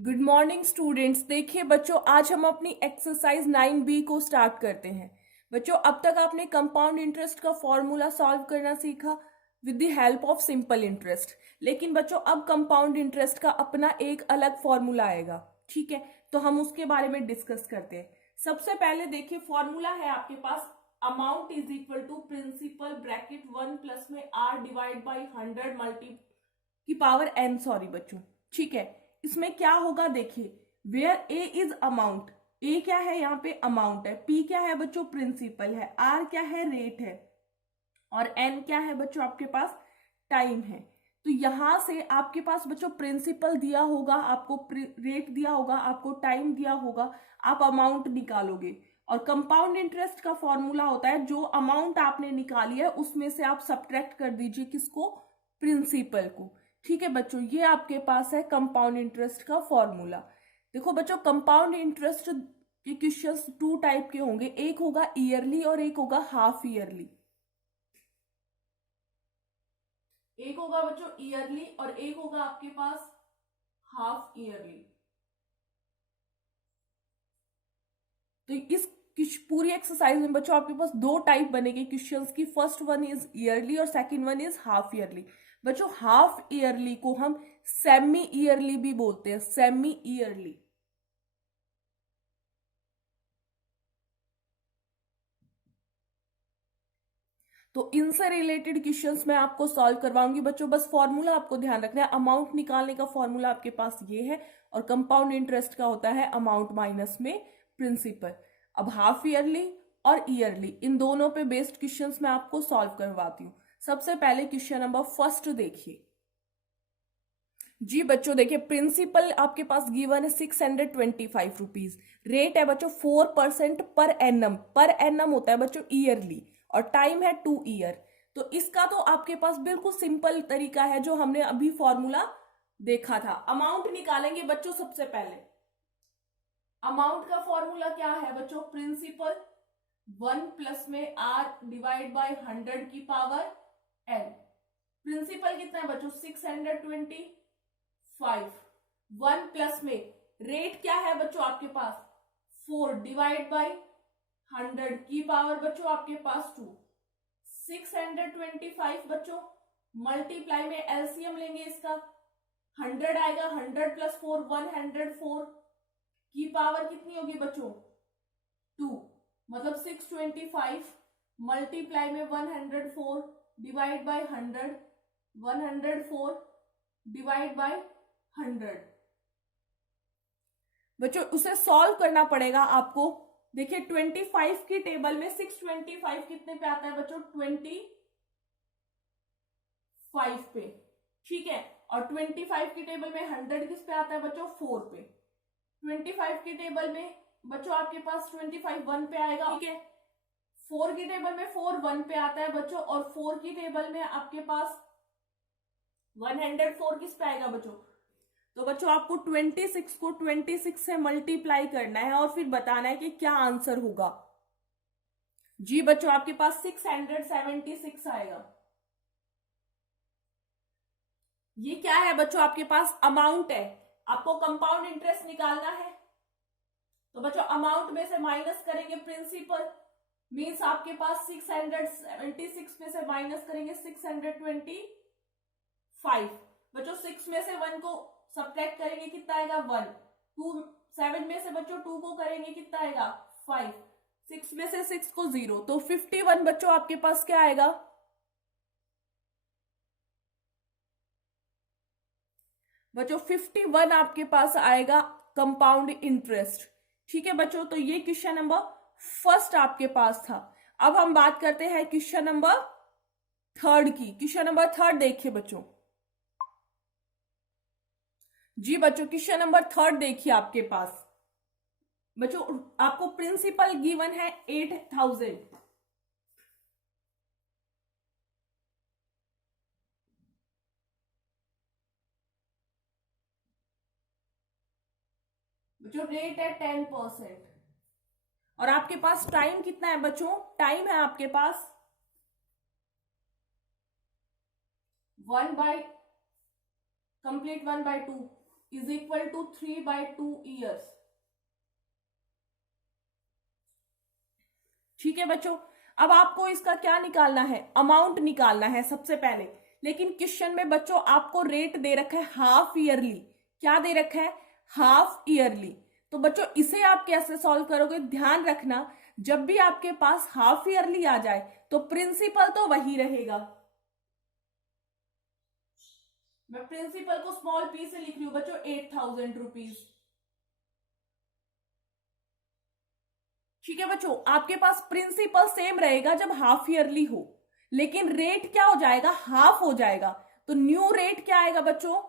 Good morning students. देखिए बच्चों, आज हम अपनी एक्सरसाइज 9B को स्टार्ट करते हैं। बच्चों, अब तक आपने कंपाउंड इंटरेस्ट का फॉर्मूला सॉल्व करना सीखा with the help of simple interest. लेकिन बच्चों, अब कंपाउंड इंटरेस्ट का अपना एक अलग फॉर्मूला आएगा। ठीक है, तो हम उसके बारे में डिस्कस करते हैं। सबसे पहले देखिए, फॉर्मूला है आपके पास amount is equal to principal bracket 1 plus में r डिवाइड बाई 100 मल्टी की पावर n। सॉरी बच्चों, ठीक है। इसमें क्या होगा देखिए, where A is amount, A क्या है यहाँ पे अमाउंट है, पी क्या है बच्चों प्रिंसिपल है, आर क्या है रेट है, और एन क्या है बच्चों आपके पास टाइम है। तो यहां से आपके पास बच्चों प्रिंसिपल दिया होगा, आपको रेट दिया होगा, आपको टाइम दिया होगा, आप अमाउंट निकालोगे। और कंपाउंड इंटरेस्ट का फॉर्मूला होता है, जो अमाउंट आपने निकाली है उसमें से आप सब्ट्रैक्ट कर दीजिए किसको, प्रिंसिपल को। ठीक है बच्चों, ये आपके पास है कंपाउंड इंटरेस्ट का फॉर्मूला। देखो बच्चों, कंपाउंड इंटरेस्ट के क्वेश्चंस टू टाइप के होंगे, एक होगा ईयरली और एक होगा हाफ ईयरली। एक होगा बच्चों ईयरली और एक होगा आपके पास हाफ ईयरली। तो इस पूरी एक्सरसाइज में बच्चों आपके पास दो टाइप बनेंगे क्वेश्चंस की। फर्स्ट वन इज ईयरली और second one is half yearly. बच्चों, हाफ ईयरली को हम सेमी ईयरली भी बोलते हैं, सेमी ईयरली। तो इनसे रिलेटेड क्वेश्चंस मैं आपको सॉल्व करवाऊंगी बच्चों। बस फॉर्मूला आपको ध्यान रखना है, अमाउंट निकालने का फॉर्मूला आपके पास ये है, और कंपाउंड इंटरेस्ट का होता है अमाउंट माइनस में प्रिंसिपल। अब हाफ ईयरली और ईयरली, इन दोनों पे बेस्ड क्वेश्चंस मैं आपको सॉल्व करवाती हूँ। सबसे पहले क्वेश्चन नंबर फर्स्ट देखिए जी बच्चों। देखिए, प्रिंसिपल आपके पास गिवन है 625 रुपीज। रेट है बच्चों 4% पर एनम। पर एनम होता है बच्चों ईयरली, और टाइम है 2 ईयर। तो इसका तो आपके पास बिल्कुल सिंपल तरीका है, जो हमने अभी फॉर्मूला देखा था। अमाउंट निकालेंगे बच्चों। सबसे पहले अमाउंट का फॉर्मूला क्या है बच्चों, प्रिंसिपल 1 प्लस में आर डिवाइड बाई 100 की पावर एन। प्रिंसिपल कितना है बच्चों 625। 1 प्लस में रेट क्या है बच्चों आपके पास 4 डिवाइड बाई 100 की पावर बच्चों आपके पास 2। 625 बच्चों मल्टीप्लाई में एलसीएम लेंगे इसका, 100 आएगा, 100 प्लस 4 104 की पावर कितनी होगी बच्चों 2। मतलब 625 मल्टीप्लाई में 104 डिवाइड बाई 100, 104 डिवाइड बाई 100। बच्चों, उसे सॉल्व करना पड़ेगा आपको। देखिए 25 की टेबल में 625 कितने पे आता है बच्चों 25 पे, ठीक है। और 25 की टेबल में 100 किस पे आता है बच्चों 4 पे। 25 की टेबल में बच्चों आपके पास 25 1 पे आएगा, ठीक है। 4 की टेबल में 4 1 पे आता है बच्चों, और 4 की टेबल में आपके पास 104 किस पे आएगा बच्चों। तो बच्चों आपको 26 को 26 से मल्टीप्लाई करना है और फिर बताना है कि क्या आंसर होगा। जी बच्चों, आपके पास 676 आएगा। ये क्या है बच्चों, आपके पास अमाउंट है, आपको कंपाउंड इंटरेस्ट निकालना है। तो बच्चों अमाउंट में से माइनस करेंगे प्रिंसिपल, मीन्स आपके पास 676 में से माइनस करेंगे 625। बच्चों 6 में से 1 को सब्ट्रैक्ट करेंगे कितना आएगा 1। 2 7 में से बच्चों 2 को करेंगे कितना आएगा 5। 6 में से 6 को 0, तो 51 बच्चों आपके पास क्या आएगा बच्चों 51 आपके पास आएगा कंपाउंड इंटरेस्ट। ठीक है बच्चों, तो ये क्वेश्चन नंबर फर्स्ट आपके पास था। अब हम बात करते हैं क्वेश्चन नंबर थर्ड की। क्वेश्चन नंबर थर्ड देखिए बच्चों। जी बच्चों, क्वेश्चन नंबर थर्ड देखिए आपके पास। बच्चों आपको प्रिंसिपल गिवन है 8000। बच्चों रेट है 10%, और आपके पास टाइम कितना है बच्चों, टाइम है आपके पास 1/2। Is equal to 3/2 years. ठीक है बच्चों, अब आपको इसका क्या निकालना है, अमाउंट निकालना है सबसे पहले। लेकिन क्वेश्चन में बच्चों आपको रेट दे रखा है हाफ ईयरली। क्या दे रखा है, हाफ ईयरली। तो बच्चों इसे आप कैसे सॉल्व करोगे, ध्यान रखना जब भी आपके पास हाफ ईयरली आ जाए तो प्रिंसिपल तो वही रहेगा। मैं प्रिंसिपल को स्मॉल पी से लिख रही हूं बच्चों, 8,000 रुपीज। ठीक है बच्चों, आपके पास प्रिंसिपल सेम रहेगा जब हाफ ईयरली हो, लेकिन रेट क्या हो जाएगा, हाफ हो जाएगा। तो न्यू रेट क्या आएगा बच्चों,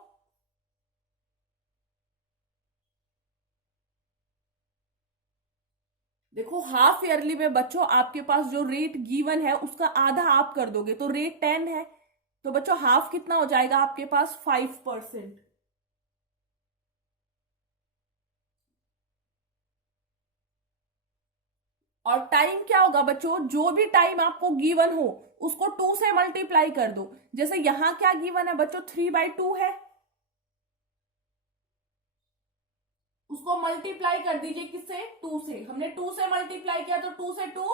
देखो हाफ ईयरली में बच्चों आपके पास जो रेट गिवन है उसका आधा आप कर दोगे तो रेट 10 है। तो बच्चों हाफ कितना हो जाएगा आपके पास, 5%। और टाइम क्या होगा बच्चों, जो भी टाइम आपको गिवन हो उसको 2 से मल्टीप्लाई कर दो। जैसे यहां क्या गिवन है बच्चों, 3/2 है, उसको मल्टीप्लाई कर दीजिए किससे, 2 से। हमने 2 से मल्टीप्लाई किया तो 2 से 2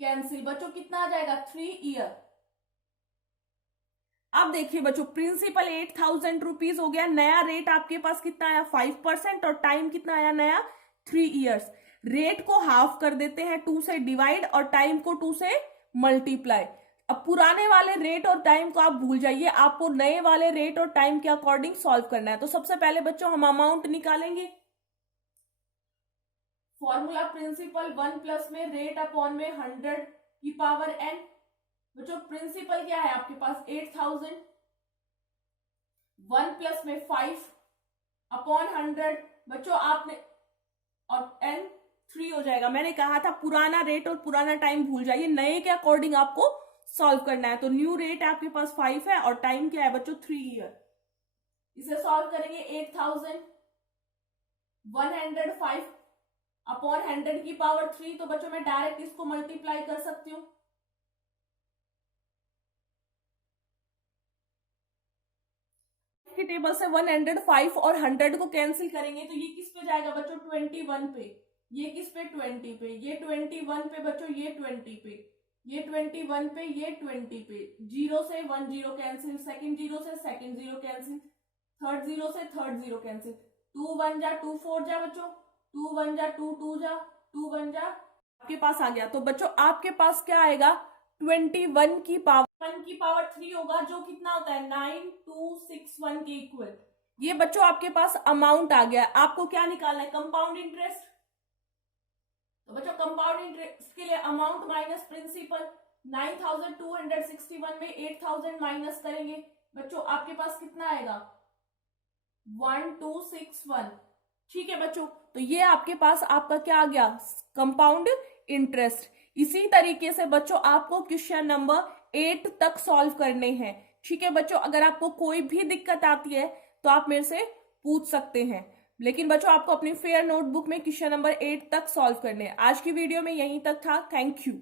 कैंसिल, बच्चों कितना आ जाएगा, 3 ईयर। अब देखिए बच्चों प्रिंसिपल 8,000 रुपीज हो गया, नया रेट आपके पास कितना आया, 5%, और टाइम कितना आया नया, 3 ईयर्स। रेट को हाफ कर देते हैं, 2 से डिवाइड, और टाइम को 2 से मल्टीप्लाई। अब पुराने वाले रेट और टाइम को आप भूल जाइए, आपको नए वाले रेट और टाइम के अकॉर्डिंग सॉल्व करना है। तो सबसे पहले बच्चों हम अमाउंट निकालेंगे। फॉर्मूला प्रिंसिपल 1 प्लस में रेट अपॉन में 100 की पावर n। बच्चों प्रिंसिपल क्या है आपके पास, 8,000, 1 प्लस में 5 अपॉन 100। बच्चों आपने, और n 3 हो जाएगा। मैंने कहा था पुराना रेट और पुराना टाइम भूल जाइए, नए के अकॉर्डिंग आपको सॉल्व करना है। तो न्यू रेट आपके पास 5 है और टाइम क्या है बच्चों, 3 ईयर। इसे सॉल्व करेंगे, 8,000 105 अपॉन 100 की पावर 3। तो बच्चों मैं डायरेक्ट इसको मल्टीप्लाई कर सकती हूँ। की टेबल से 105 और 100 को कैंसिल करेंगे तो ये किस पे जाएगा बच्चों, 21 पे। ये किस पे, 20 पे। ये 21 पे बच्चों, ये 20 पे। ये 21 पे, ये 20 पे। 0 से 1 0 कैंसिल, सेकंड 0 से सेकंड 0 कैंसिल, थर्ड 0 से थर्ड 0 कैंसिल। 2 1 जा 2 4 जा बच्चों, 2 1 जा 2 2 जा 2 1 जा, आपके पास आ गया। तो बच्चों आपके पास क्या आएगा, 21 की पावर 1 की पावर 3 होगा, जो कितना होता है 9261 के इक्वल। ये बच्चों आपके पास अमाउंट आ गया। आपको क्या निकालना है, कंपाउंड इंटरेस्ट। तो बच्चों कंपाउंड इंटरेस्ट के लिए अमाउंट माइनस प्रिंसिपल। 9261 में 8000 माइनस करेंगे, बच्चों आपके पास कितना आएगा, 1261। ठीक है बच्चों, तो ये आपके पास आपका क्या आ गया, कंपाउंड इंटरेस्ट। इसी तरीके से बच्चों आपको क्वेश्चन नंबर 8 तक सॉल्व करने हैं। ठीक है बच्चों, अगर आपको कोई भी दिक्कत आती है तो आप मेरे से पूछ सकते हैं, लेकिन बच्चों आपको अपनी फेयर नोटबुक में क्वेश्चन नंबर 8 तक सॉल्व करने हैं। आज की वीडियो में यहीं तक था। Thank you.